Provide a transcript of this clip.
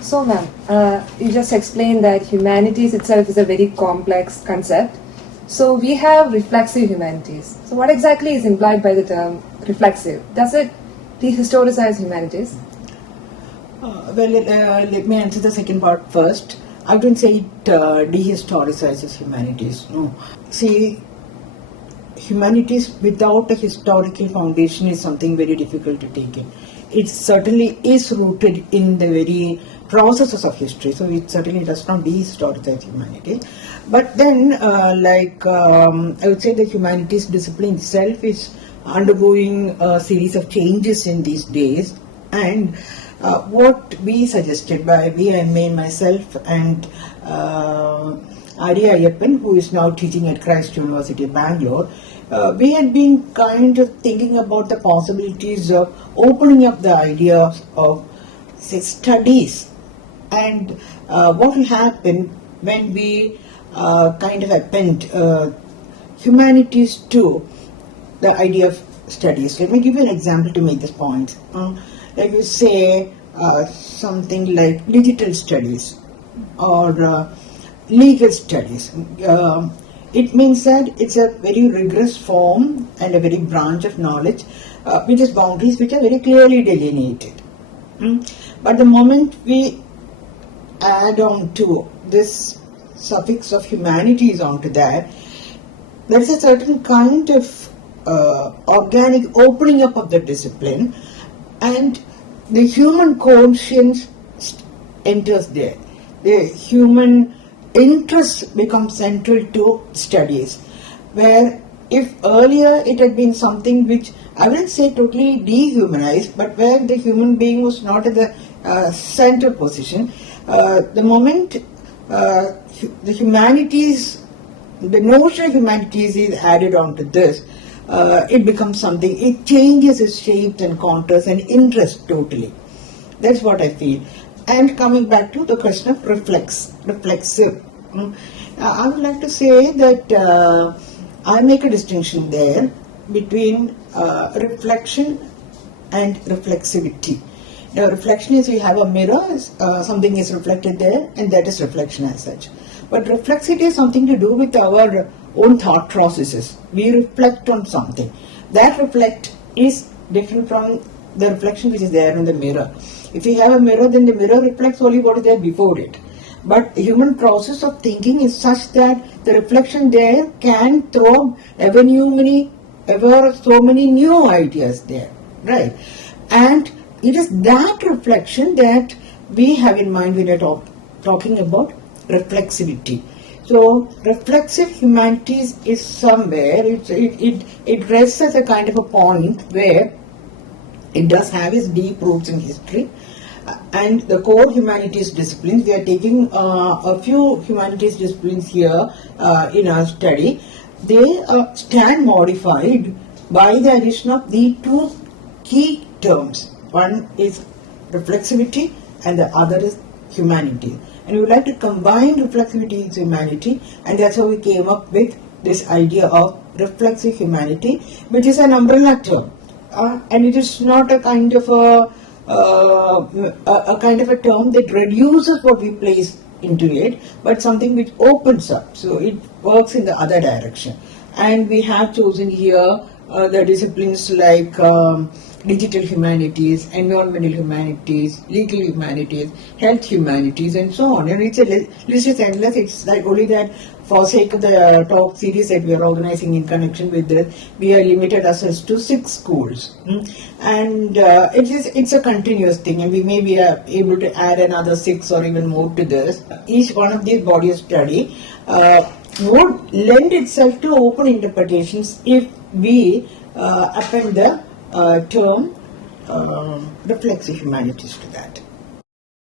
So, ma'am, you just explained that humanities itself is a very complex concept. So, we have reflexive humanities. So, what exactly is implied by the term reflexive? Does it dehistoricize humanities? Let me answer the second part first. I wouldn't say it dehistoricizes humanities. No. See, humanities without a historical foundation is something very difficult to take in. It certainly is rooted in the very processes of history, so it certainly does not dehistoricize humanity. But then, I would say the humanities discipline itself is undergoing a series of changes in these days, and what we suggested by I mean myself and Arya Ayyappan, who is now teaching at Christ University, Bangalore, we had been kind of thinking about the possibilities of opening up the idea of, say, studies, and what will happen when we kind of append humanities to the idea of studies. Let me give you an example to make this point. Like you say something like digital studies or legal studies. It means that it's a very rigorous form and a very branch of knowledge which has boundaries which are very clearly delineated. But the moment we add on to this suffix of humanities onto that, there is a certain kind of organic opening up of the discipline, and the human conscience enters there. The human interest becomes central to studies, where if earlier it had been something which I wouldn't say totally dehumanized, but where the human being was not at the center position, the moment the humanities, the notion of humanities is added onto this, it becomes something, it changes its shapes and contours and interest totally. That's what I feel. And coming back to the question of reflexive, I would like to say that I make a distinction there between reflection and reflexivity. Now, reflection is we have a mirror, something is reflected there, and that is reflection as such. But reflexivity is something to do with our own thought processes. We reflect on something. That reflect is different from the reflection which is there in the mirror. If you have a mirror, then the mirror reflects only what is there before it. But the human process of thinking is such that the reflection there can throw ever so many new ideas there, right? And it is that reflection that we have in mind when we are talking about reflexivity. So, reflexive humanities is somewhere, it rests as a kind of a point where it does have its deep roots in history. And the core humanities disciplines, we are taking a few humanities disciplines here in our study. They stand modified by the addition of the two key terms. One is reflexivity and the other is humanity. And we would like to combine reflexivity with humanity, and that's how we came up with this idea of reflexive humanity, which is an umbrella term. And it is not a kind of a term that reduces what we place into it, but something which opens up. So it works in the other direction. And we have chosen here the disciplines like digital humanities, environmental humanities, legal humanities, health humanities, and so on. And it's a list is endless. It's like only that for sake of the talk series that we are organizing in connection with this, we are limited ourselves to 6 schools. And it's a continuous thing, and we may be able to add another 6 or even more to this. Each one of these bodies of study would lend itself to open interpretations if we append the term reflexive humanities to that.